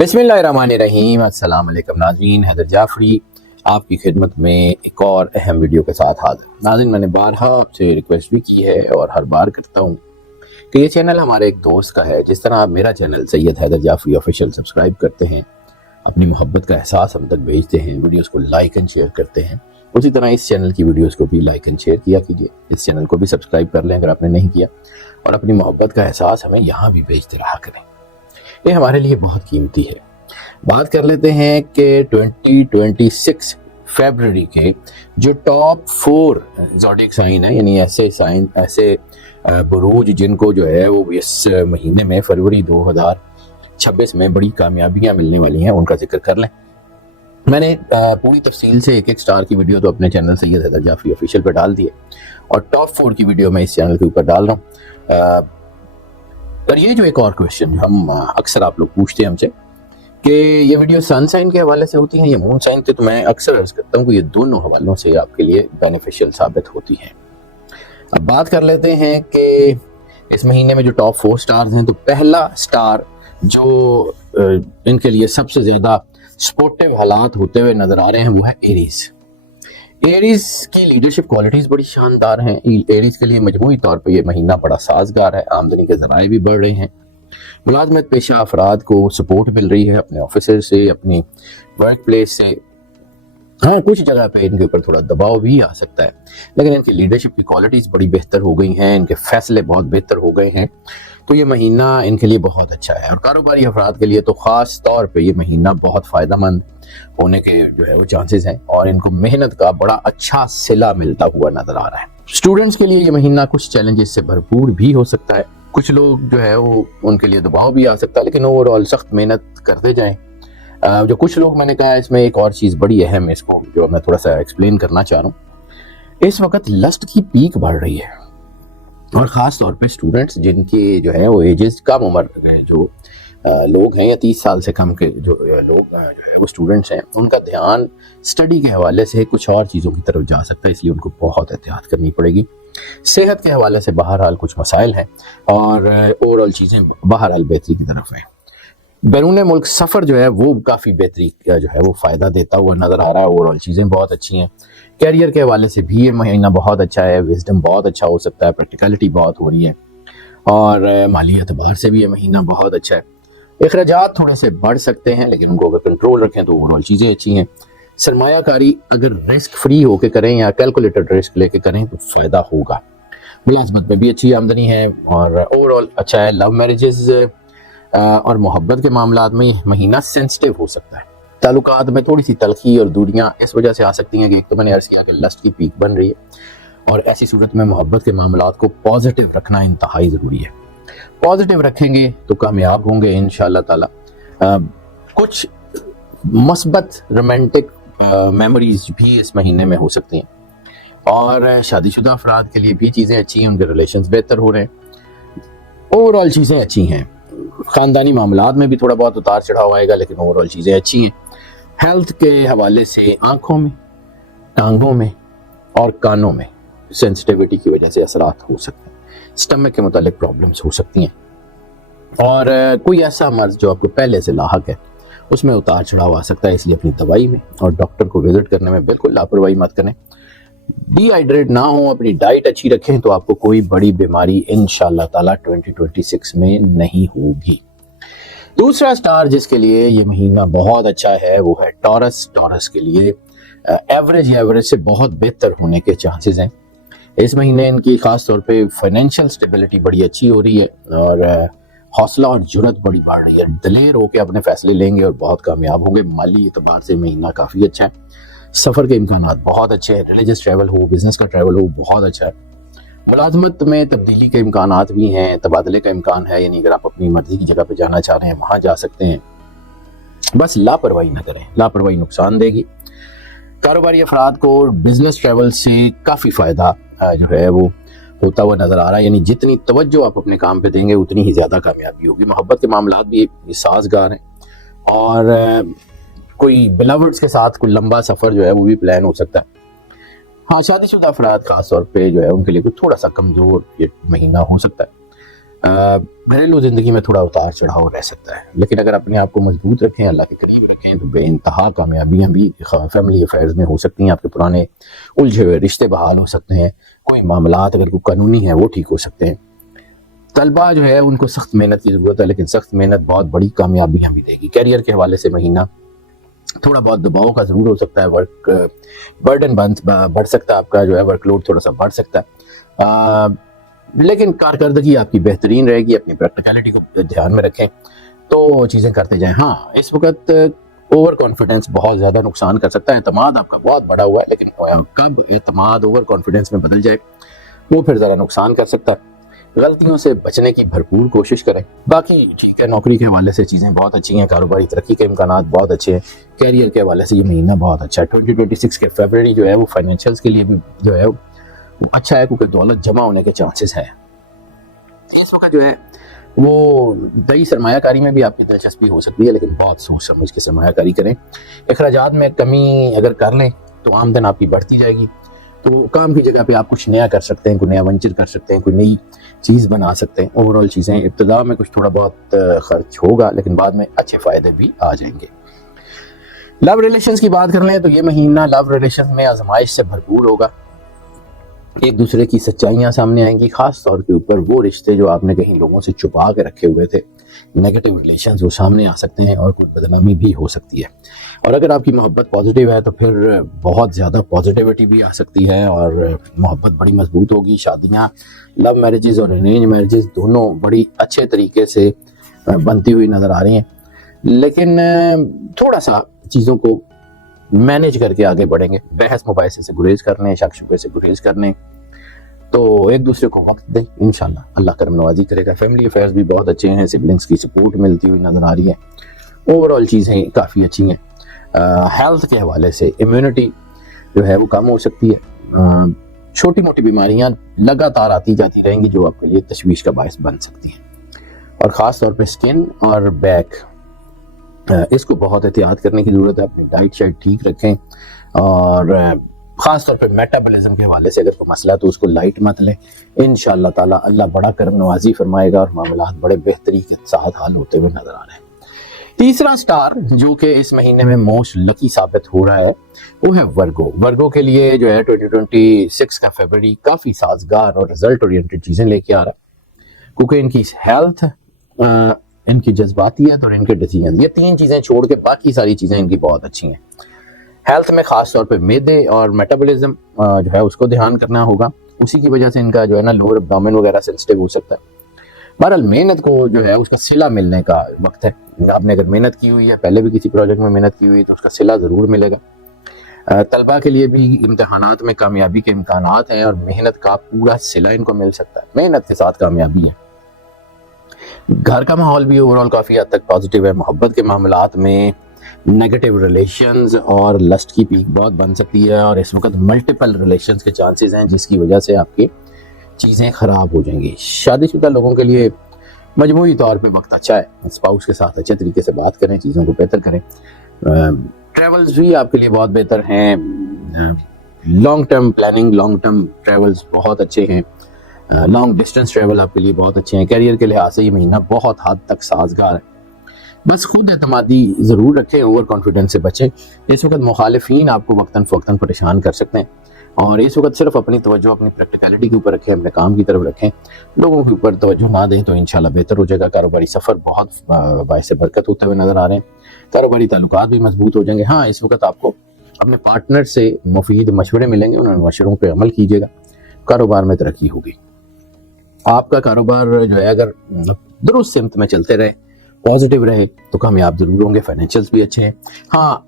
बिस्मिल्लाहिर्रहमानिर्रहीम। अस्सलाम वालेकुम नाज़रीन, हैदर जाफरी आपकी खिदमत में एक और अहम वीडियो के साथ हाजिर। नाज़रीन, मैंने बारहा आपसे रिक्वेस्ट भी की है और हर बार करता हूँ कि ये चैनल हमारे एक दोस्त का है। जिस तरह आप मेरा channel Syed Haider Jafri official subscribe करते हैं, अपनी मोहब्बत का एहसास हम तक भेजते हैं, वीडियोस को लाइक एंड शेयर करते हैं, उसी तरह इस चैनल की वीडियोस को भी लाइक एंड शेयर किया कीजिए। इस चैनल को भी सब्सक्राइब कर लें अगर आपने नहीं किया, और अपनी मोहब्बत का एहसास हमें यहाँ भी भेजते रहा करें। ये हमारे लिए बहुत कीमती है। बात कर लेते हैं कि 2026 फरवरी के जो टॉप 4 ज़ोडिएक साइन है, यानी ऐसे साइन, ऐसे बुरूज जिनको जो है वो इस महीने में फरवरी 2026 में बड़ी कामयाबियां मिलने वाली हैं, उनका जिक्र कर लें। मैंने पूरी तफसील से एक एक स्टार की वीडियो तो अपने चैनल सैयद हैदर जाफरी ऑफिशियल पर डाल दी है, और टॉप 4 की वीडियो मैं इस चैनल के ऊपर डाल रहा हूँ। पर ये जो एक और क्वेश्चन हम अक्सर आप लोग पूछते हैं हमसे कि ये वीडियो सन साइन के हवाले से होती हैं या मून साइन के, तो मैं अक्सर अर्ज करता हूँ कि ये दोनों हवालों से आपके लिए बेनिफिशियल साबित होती हैं। अब बात कर लेते हैं कि इस महीने में जो टॉप 4 स्टार्स हैं, तो पहला स्टार जो इनके लिए सबसे ज़्यादा सपोर्टिव हालात होते हुए नज़र आ रहे हैं वो है एरीज। एरीज की लीडरशिप क्वालिटीज़ बड़ी शानदार हैं। एरीज के लिए मजमूई तौर पे ये महीना बड़ा साजगार है, आमदनी के ज़राए भी बढ़ रहे हैं, मुलाजमत पेशा अफराद को सपोर्ट मिल रही है अपने ऑफिसर से, अपनी वर्क प्लेस से। हाँ, कुछ जगह पे इनके ऊपर थोड़ा दबाव भी आ सकता है, लेकिन इनकी लीडरशिप की क्वालिटीज़ बड़ी बेहतर हो गई हैं, इनके फैसले बहुत बेहतर हो गए हैं, तो ये महीना इनके लिए बहुत अच्छा है। और कारोबारी अफराद के लिए तो ख़ास तौर पे ये महीना बहुत फ़ायदेमंद होने के जो है वो चांसेस हैं, और इनको मेहनत का बड़ा अच्छा सिला मिलता हुआ नज़र आ रहा है। स्टूडेंट्स के लिए ये महीना कुछ चैलेंजेस से भरपूर भी हो सकता है। कुछ लोग जो है वो उनके लिए दबाव भी आ सकता है, लेकिन ओवरऑल सख्त मेहनत करते जाएं। जो कुछ लोग, मैंने कहा इसमें एक और चीज़ बड़ी अहम है, इसको जो मैं थोड़ा सा एक्सप्लेन करना चाह रहा हूँ। इस वक्त लस्ट की पीक बढ़ रही है, और ख़ास तौर पे स्टूडेंट्स जिनके जो है वो एजेस कम उम्र के जो लोग हैं, या 30 साल से कम के जो लोग वो स्टूडेंट्स हैं, उनका ध्यान स्टडी के हवाले से कुछ और चीज़ों की तरफ जा सकता है, इसलिए उनको बहुत एहतियात करनी पड़ेगी। सेहत के हवाले से बहरहाल कुछ मसाइल हैं, और ओवरऑल चीज़ें बहरहाल बेहतरी की तरफ हैं। बैरून मुल्क सफ़र जो है वो काफ़ी बेहतरी का जो है वो फ़ायदा देता हुआ नज़र आ रहा है। ओवरऑल चीज़ें बहुत अच्छी हैं। कैरियर के हवाले से भी ये महीना बहुत अच्छा है, विजडम बहुत अच्छा हो सकता है, प्रैक्टिकलिटी बहुत हो रही है, और माली एतबार से भी ये महीना बहुत अच्छा है। अखराजात थोड़े से बढ़ सकते हैं, लेकिन उनको अगर कंट्रोल रखें तो ओवरऑल चीज़ें अच्छी हैं। सरमायाकारी अगर रिस्क फ्री होकर करें या कैलकुलेटेड रिस्क लेके करें तो फ़ायदा होगा। मुलाजमत में भी अच्छी आमदनी है, और ओवरऑल अच्छा है। लव मैरिजेस और मोहब्बत के मामलात में यह महीना सेंसिटिव हो सकता है। ताल्लुकात में थोड़ी सी तलखी और दूरियां इस वजह से आ सकती हैं कि एक तो मैंने अर्ज़ किया कि लस्ट की पीक बन रही है, और ऐसी सूरत में मोहब्बत के मामलात को पॉजिटिव रखना इंतहाई ज़रूरी है। पॉजिटिव रखेंगे तो कामयाब होंगे इंशाअल्लाह ताला। कुछ मस्बत रोमांटिक मेमोरीज भी इस महीने में हो सकती हैं, और शादीशुदा अफराद के लिए भी चीज़ें अच्छी हैं, उनके रिलेशंस बेहतर हो रहे हैं, ओवरऑल चीज़ें अच्छी हैं। ख़ानदानी मामलात में भी थोड़ा बहुत उतार चढ़ाव आएगा, लेकिन ओवरऑल चीज़ें अच्छी हैं। हेल्थ के हवाले से आँखों में, टांगों में और कानों में सेंसिटिविटी की वजह से असरात हो सकते हैं। स्टमक के मुतालिक प्रॉब्लम्स हो सकती हैं, और कोई ऐसा मर्ज़ जो आपको पहले से लाहक है उसमें उतार चढ़ाव आ सकता है, इसलिए अपनी दवाई में और डॉक्टर को विजिट करने में बिल्कुल लापरवाही मत करें। डिहाइड्रेट ना हो, अपनी डाइट अच्छी रखें, तो आपको कोई बड़ी बीमारी इंशाअल्लाह ताला 2026 में नहीं होगी। दूसरा स्टार जिसके लिए ये महीना बहुत अच्छा है वो है टॉरस। टॉरस के लिए एवरेज से बहुत बेहतर होने के चांसेस हैं। इस महीने इनकी खास तौर पे फाइनेंशियल स्टेबिलिटी बड़ी अच्छी हो रही है, और हौसला और जुर्रत बड़ी बढ़ रही है। दलेर होकर अपने फैसले लेंगे और बहुत कामयाब होंगे। माली एतबार से महीना काफ़ी अच्छा है। सफ़र के इम्कानात बहुत अच्छे हैं। रिलीजियस ट्रैवल हो, बिजनेस का ट्रैवल हो, बहुत अच्छा है। मुलाजमत में तब्दीली के इम्कानात भी हैं, तबादले का इम्कान है, यानी अगर आप अपनी मर्जी की जगह पे जाना चाह रहे हैं वहाँ जा सकते हैं। बस लापरवाही ना करें, लापरवाही नुकसान देगी। कारोबारी अफराद को बिजनेस ट्रैवल से काफ़ी फ़ायदा जो है वो होता हुआ नज़र आ रहा है, यानी जितनी तवज्जो आप अपने काम पे देंगे उतनी ही ज़्यादा कामयाबी होगी। मोहब्बत के मामलात भी साजगार हैं, और कोई बिलवर्ड्स के साथ कोई लंबा सफ़र जो है वो भी प्लान हो सकता है। हाँ, शादीशुदा अफराद खास तौर पे जो है उनके लिए कुछ थोड़ा सा कमज़ोर ये महीना हो सकता है। گھریلو زندگی میں تھوڑا اتار چڑھاؤ رہ سکتا ہے، لیکن اگر اپنے آپ کو مضبوط رکھیں، اللہ کے قریب رکھیں، تو بے انتہا کامیابیاں بھی فیملی افیئرز میں ہو سکتی ہیں۔ آپ کے پرانے الجھے ہوئے رشتے بحال ہو سکتے ہیں، کوئی معاملات اگر کوئی قانونی ہے وہ ٹھیک ہو سکتے ہیں۔ طلبہ جو ہے ان کو سخت محنت کی ضرورت ہے، لیکن سخت محنت بہت بڑی کامیابیاں بھی دے گی۔ کیریئر کے حوالے سے مہینہ تھوڑا بہت دباؤ کا ضرور ہو سکتا ہے، ورک برڈن بڑھ سکتا ہے، آپ کا جو ہے ورک لوڈ تھوڑا سا بڑھ سکتا ہے، لیکن کارکردگی آپ کی بہترین رہے گی۔ اپنی پریکٹیکلٹی کو دھیان میں رکھیں تو چیزیں کرتے جائیں۔ ہاں اس وقت اوور کانفیڈنس بہت زیادہ نقصان کر سکتا ہے۔ اعتماد آپ کا بہت بڑا ہوا ہے، لیکن کب اعتماد اوور کانفیڈنس میں بدل جائے وہ پھر ذرا نقصان کر سکتا ہے۔ غلطیوں سے بچنے کی بھرپور کوشش کریں۔ باقی ٹھیک ہے، نوکری کے حوالے سے چیزیں بہت اچھی ہیں، کاروباری ترقی کے امکانات بہت اچھے ہیں، کیریئر کے حوالے سے یہ مہینہ بہت اچھا ہے۔ 2026 کے فیبرری جو ہے وہ فائنینشیلز کے لیے بھی جو ہے وہ اچھا ہے، کیونکہ دولت جمع ہونے کے چانسز ہیں۔ اس وقت جو ہے وہ نئی سرمایہ کاری میں بھی آپ کی دلچسپی ہو سکتی ہے، لیکن بہت سوچ سمجھ کے سرمایہ کاری کریں۔ اخراجات میں کمی اگر کر لیں تو آمدن آپ کی بڑھتی جائے گی، تو کام کی جگہ پہ آپ کچھ نیا کر سکتے ہیں، کوئی نیا وینچر کر سکتے ہیں، کوئی نئی چیز بنا سکتے ہیں۔ اوورآل چیزیں ابتدا میں کچھ تھوڑا بہت خرچ ہوگا، لیکن بعد میں اچھے فائدے بھی آ جائیں گے۔ لو ریلیشنز کی بات کر لیں تو یہ مہینہ لو ریلیشنز میں آزمائش سے بھرپور ہوگا۔ ایک دوسرے کی سچائیاں سامنے آئیں گی، خاص طور کے اوپر وہ رشتے جو آپ نے کہیں لوگوں سے چھپا کے رکھے ہوئے تھے، نیگیٹو ریلیشنز وہ سامنے آ سکتے ہیں اور کوئی بدنامی بھی ہو سکتی ہے۔ اور اگر آپ کی محبت پازیٹیو ہے تو پھر بہت زیادہ پازیٹیوٹی بھی آ سکتی ہے اور محبت بڑی مضبوط ہوگی۔ شادیاں، لو میرجز اور ارینج میرجز دونوں بڑی اچھے طریقے سے بنتی ہوئی نظر آ رہی ہیں، لیکن تھوڑا سا چیزوں کو مینیج کر کے آگے بڑھیں گے۔ بحث مباحثے سے گریز کرنے، شک شبے سے گریز کرنے، تو ایک دوسرے کو وقت دیں، انشاءاللہ اللہ کرم نوازی کرے گا۔ فیملی افیئرز بھی بہت اچھے ہیں، سبلنگز کی سپورٹ ملتی ہوئی نظر آ رہی ہے، اوورآل چیزیں کافی اچھی ہیں۔ ہیلتھ کے حوالے سے امیونٹی جو ہے وہ کم ہو سکتی ہے، چھوٹی موٹی بیماریاں لگاتار آتی جاتی رہیں گی جو آپ کے لیے تشویش کا باعث بن سکتی ہیں، اور خاص طور پہ سکن اور بیک، اس کو بہت احتیاط کرنے کی ضرورت ہے۔ اپنی ڈائٹ شائٹ ٹھیک رکھیں، اور خاص طور پہ میٹابولزم کے حوالے سے اگر کوئی مسئلہ تو اس کو لائٹ مت لیں۔ انشاءاللہ تعالیٰ اللہ بڑا کرم نوازی فرمائے گا اور معاملات بڑے بہتری کے ساتھ حل ہوتے ہوئے نظر آ رہے ہیں۔ تیسرا سٹار جو کہ اس مہینے میں موسٹ لکی ثابت ہو رہا ہے وہ ہے ورگو۔ ورگو کے لیے جو ہے 2026 کا فیبرری کافی سازگار اور رزلٹ اورینٹڈ چیزیں لے کے آ رہا ہے، کیونکہ ان کی ہیلتھ، ان کی جذباتیت اور ان کے ڈیسیژن، یہ تین چیزیں چھوڑ کے باقی ساری چیزیں ان کی بہت اچھی ہیں۔ ہیلتھ میں خاص طور پہ معدے اور میٹابولزم جو ہے اس کو دھیان کرنا ہوگا، اسی کی وجہ سے ان کا جو ہے نا لوور ابڈومن وغیرہ سینسٹیو ہو سکتا ہے۔ بہرحال محنت کو جو ہے اس کا صلہ ملنے کا وقت ہے۔ آپ نے اگر محنت کی ہوئی ہے، پہلے بھی کسی پروجیکٹ میں محنت کی ہوئی ہے، تو اس کا صلہ ضرور ملے گا۔ طلبہ کے لیے بھی امتحانات میں کامیابی کے امکانات ہیں، اور محنت کا پورا صلہ ان کو مل سکتا ہے، محنت کے ساتھ کامیابی ہے۔ گھر کا ماحول بھی اوورآل کافی حد تک پازیٹیو ہے۔ محبت کے معاملات میں نیگیٹو ریلیشنز اور لسٹ کی پیک بہت بن سکتی ہے، اور اس وقت ملٹیپل ریلیشنز کے چانسز ہیں، جس کی وجہ سے آپ کی چیزیں خراب ہو جائیں گی۔ شادی شدہ لوگوں کے لیے مجموعی طور پہ وقت اچھا ہے، اسپاؤس کے ساتھ اچھے طریقے سے بات کریں، چیزوں کو بہتر کریں۔ ٹریولز بھی آپ کے لیے بہت بہتر ہیں، long term planning, long term travels بہت اچھے ہیں، لانگ ڈسٹینس ٹریول آپ کے لیے بہت اچھے ہیں۔ کیریئر کے لحاظ سے یہ مہینہ بہت حد تک سازگار ہے، بس خود اعتمادی ضرور رکھیں، اوور کانفیڈنس سے بچیں۔ اس وقت مخالفین آپ کو وقتاً فوقتاً پریشان کر سکتے ہیں، اور اس وقت صرف اپنی توجہ اپنی پریکٹیکلٹی کے اوپر رکھیں، اپنے کام کی طرف رکھیں، لوگوں کے اوپر توجہ نہ دیں، تو انشاءاللہ بہتر ہو جائے گا۔ کاروباری سفر بہت باعث برکت ہوتے ہوئے نظر آ رہے ہیں، کاروباری تعلقات بھی مضبوط ہو جائیں گے۔ ہاں اس وقت آپ کو اپنے پارٹنر سے مفید مشورے ملیں گے، ان مشوروں پہ عمل کیجیے گا، کاروبار میں ترقی ہوگی۔ آپ کا کاروبار جو ہے اگر درست سمت میں چلتے رہے، پازیٹیو رہے، تو کامیاب ضرور ہوں گے۔ فائنینشیلز بھی اچھے ہیں۔ ہاں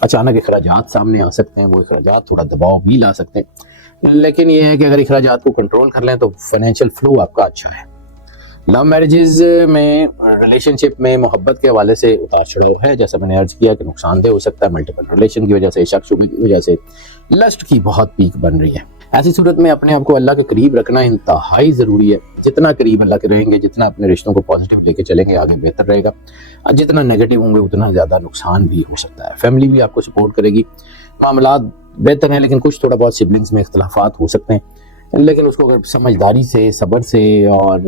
اچانک اخراجات سامنے آ سکتے ہیں، وہ اخراجات تھوڑا دباؤ بھی لا سکتے ہیں، لیکن یہ ہے کہ اگر اخراجات کو کنٹرول کر لیں تو فائنینشیل فلو آپ کا اچھا ہے۔ لو میرجز میں، ریلیشن شپ میں محبت کے حوالے سے اتار چڑھاؤ ہے، جیسا میں نے عرض کیا کہ نقصان دہ ہو سکتا ہے، ملٹیپل ریلیشن کی وجہ سے، شک شبے کی وجہ سے، لسٹ کی بہت پیک بن رہی ہے۔ ایسی صورت میں اپنے آپ کو اللہ کے قریب رکھنا انتہائی ضروری ہے۔ جتنا قریب اللہ کے رہیں گے، جتنا اپنے رشتوں کو پازیٹیو لے کے چلیں گے، آگے بہتر رہے گا، اور جتنا نیگیٹو ہوں گے اتنا زیادہ نقصان بھی ہو سکتا ہے۔ فیملی بھی آپ کو سپورٹ کرے گی، معاملات بہتر ہیں، لیکن کچھ تھوڑا بہت سبلنگز میں اختلافات ہو سکتے ہیں، لیکن اس کو اگر سمجھداری سے، صبر سے اور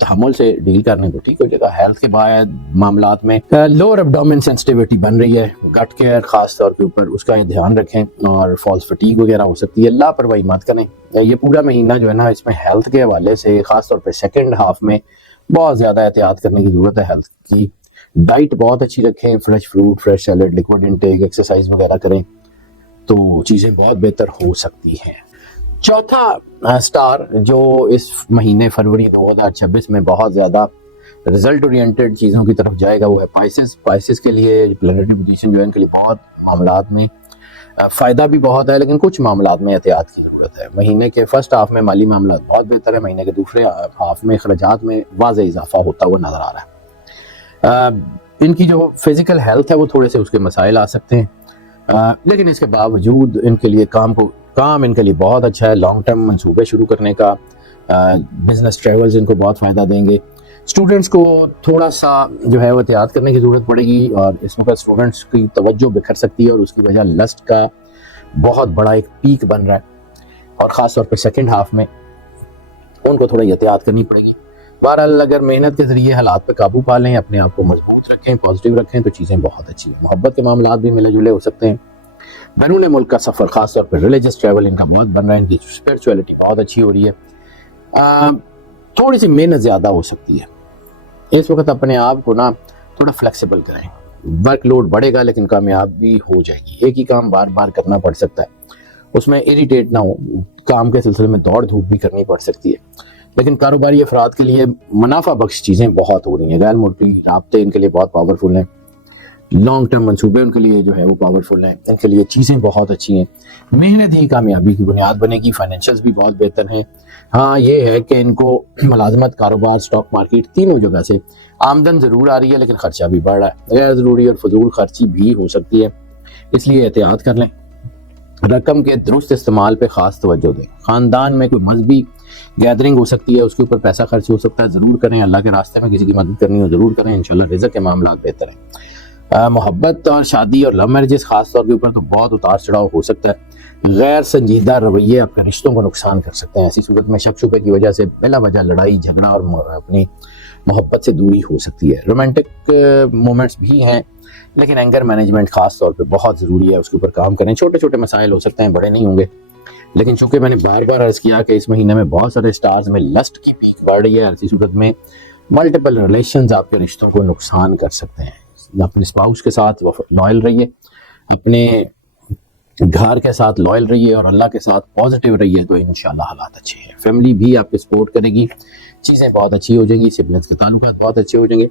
तहम्मुल से डील करने को ठीक हो जाएगा। हेल्थ के बाद मामलात में लोअर एब्डोमेन सेंसिटिविटी बन रही है, गट केयर खास तौर के ऊपर उसका ये ध्यान रखें और फॉल्स फटीग वगैरह हो सकती है, लापरवाही मत करें। ये पूरा महीना जो है ना इसमें हेल्थ के हवाले से खास तौर पे सेकंड हाफ में बहुत ज़्यादा एहतियात करने की ज़रूरत है। हेल्थ की डाइट बहुत अच्छी रखें, fresh fruit, fresh salad, liquid intake, exercise वगैरह करें तो चीज़ें बहुत बेहतर हो सकती हैं। चौथा स्टार जो इस महीने फरवरी 2026 में बहुत ज़्यादा रिजल्ट ओरिएंटेड चीज़ों की तरफ जाएगा वो है पाइसेस। पाइसेस के लिए प्लैनेटरी पोजीशन जो है इनके लिए बहुत मामलात में फ़ायदा भी बहुत है, लेकिन कुछ मामलात में एहतियात की ज़रूरत है। महीने के फर्स्ट हाफ में माली मामला बहुत बेहतर है, महीने के दूसरे हाफ में खर्चात में वाज़ेह इजाफा होता हुआ नज़र आ रहा है। इनकी जो फिज़िकल हेल्थ है वो थोड़े से उसके मसाइल आ सकते हैं, लेकिन इसके बावजूद इनके लिए काम इनके लिए बहुत अच्छा है। लॉन्ग टर्म मंसूबे शुरू करने का, बिजनेस ट्रेवल्स इनको बहुत फ़ायदा देंगे। स्टूडेंट्स को थोड़ा सा जो है वो एहतियात करने की ज़रूरत पड़ेगी और इस वक्त स्टूडेंट्स की तवज्जो बिखर सकती है और उसकी वजह लस्ट का बहुत बड़ा एक पीक बन रहा है और ख़ास तौर पर सेकेंड हाफ में उनको थोड़ा एहतियात करनी पड़ेगी। बहरहाल अगर मेहनत के ज़रिए हालात पे काबू पा लें, अपने आप को मजबूत रखें, पॉजिटिव रखें तो चीज़ें बहुत अच्छी हैं। मोहब्बत के मामलात भी मिले जुले हो सकते हैं। बैरून मुल्क का सफ़र खास तौर पर रिलीजियस ट्रैवल इनका बहुत बन रहा है, इनकी स्पिरिचुअलिटी बहुत अच्छी हो रही है। थोड़ी सी मेहनत ज़्यादा हो सकती है इस वक्त, अपने आप को ना थोड़ा फ्लेक्सिबल करें। वर्कलोड बढ़ेगा लेकिन कामयाबी हो जाएगी। एक ही काम बार बार करना पड़ सकता है, उसमें इरिटेट ना हो, काम के सिलसिले में दौड़ धूप भी करनी पड़ सकती है, लेकिन कारोबारी अफराद के लिए मुनाफा बख्श चीज़ें बहुत हो रही हैं। गैर मुल्की राब्ते इनके लिए बहुत पावरफुल हैं, लॉन्ग टर्म मंसूबे उनके लिए जो है वो पावरफुल हैं, इनके लिए चीज़ें बहुत अच्छी हैं। मेहनत ही कामयाबी की बुनियाद बनेगी। फाइनेंशियल्स भी बहुत बेहतर हैं। हाँ ये है कि इनको मुलाजमत, कारोबार, स्टॉक मार्केट तीनों जगह से आमदन ज़रूर आ रही है लेकिन खर्चा भी बढ़ रहा है। गैर ज़रूरी और फजूल खर्ची भी हो सकती है, इसलिए एहतियात कर लें। रकम के दुरुस्त इस्तेमाल पे ख़ास तवज्जो दें। ख़ानदान में कोई मजहबी गैदरिंग हो सकती है, उसके ऊपर पैसा खर्च हो सकता है, ज़रूर करें। अल्लाह के रास्ते में किसी की मदद करनी हो ज़रूर करें, इंशाल्लाह रिज़्क़ के मामला बेहतर हैं। मोहब्बत और शादी और लव मैरिजेस खास तौर के ऊपर तो बहुत उतार चढ़ाव हो सकता है। गैर संजीदा रवैये आपके रिश्तों को नुकसान कर सकते हैं। ऐसी सूरत में शक शुबे की वजह से बिला वजह लड़ाई झगड़ा और अपनी मोहब्बत से दूरी हो सकती है। रोमांटिक मोमेंट्स भी हैं लेकिन एंगर मैनेजमेंट खास तौर पे बहुत ज़रूरी है, उसके ऊपर काम करें। छोटे छोटे मसाइल हो सकते हैं, बड़े नहीं होंगे, लेकिन चूंकि मैंने बार बार अर्ज़ किया कि इस महीने में बहुत सारे स्टार्स में लस्ट की पीक बढ़ रही है, ऐसी सूरत में मल्टीपल रिलेशंस आपके रिश्तों को नुकसान कर सकते हैं। अपने स्पाउस के साथ लॉयल रहिए, अपने घर के साथ लॉयल रहिए और अल्लाह के साथ पॉजिटिव रहिए तो इंशाल्लाह हालात अच्छे हैं। फैमिली भी आपकी सपोर्ट करेगी, चीज़ें बहुत अच्छी हो जाएंगी, सिबलिंग्स के ताल्लुकात बहुत अच्छे हो जाएंगे।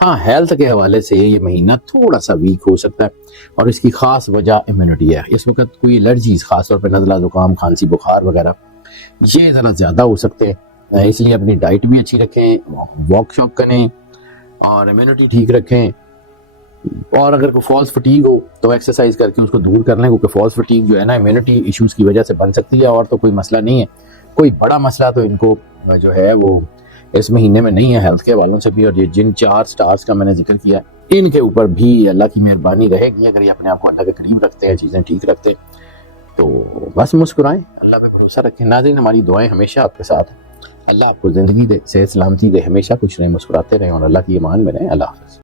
हाँ हेल्थ के हवाले से ये महीना थोड़ा सा वीक हो सकता है और इसकी ख़ास वजह इम्यूनिटी है। इस वक्त कोई एलर्जीज खास तौर पर नज़ला, ज़ुकाम, खांसी, बुखार वगैरह ये ज़रा ज़्यादा हो सकते हैं, इसलिए अपनी डाइट भी अच्छी रखें, वॉक शॉक करें और इम्यूनिटी ठीक रखें। और अगर कोई फॉल्स फटीग हो तो एक्सरसाइज करके उसको दूर कर लें, क्योंकि फॉल्स फटीग जो है ना इम्यूनिटी इश्यूज़ की वजह से बन सकती है और तो कोई मसला नहीं है। कोई बड़ा मसला तो इनको जो है वो इस महीने में नहीं है हेल्थ के हवालों से भी। और ये जिन 4 स्टार्स का मैंने जिक्र किया इनके ऊपर भी अल्लाह की मेहरबानी रहेगी अगर ये अपने आप को अल्लाह के करीब रखते हैं, चीज़ें ठीक रखते हैं तो बस मुस्कुराएं, अल्लाह पे भरोसा रखें। नाज़रीन हमारी दुआएं हमेशा आपके साथ हैं। अल्लाह आपको ज़िंदगी दे, सेहत सलामती दे, हमेशा खुश रहें, मुस्कुराते रहें और अल्लाह की ईमान में रहें। अल्लाह हाफ़िज़।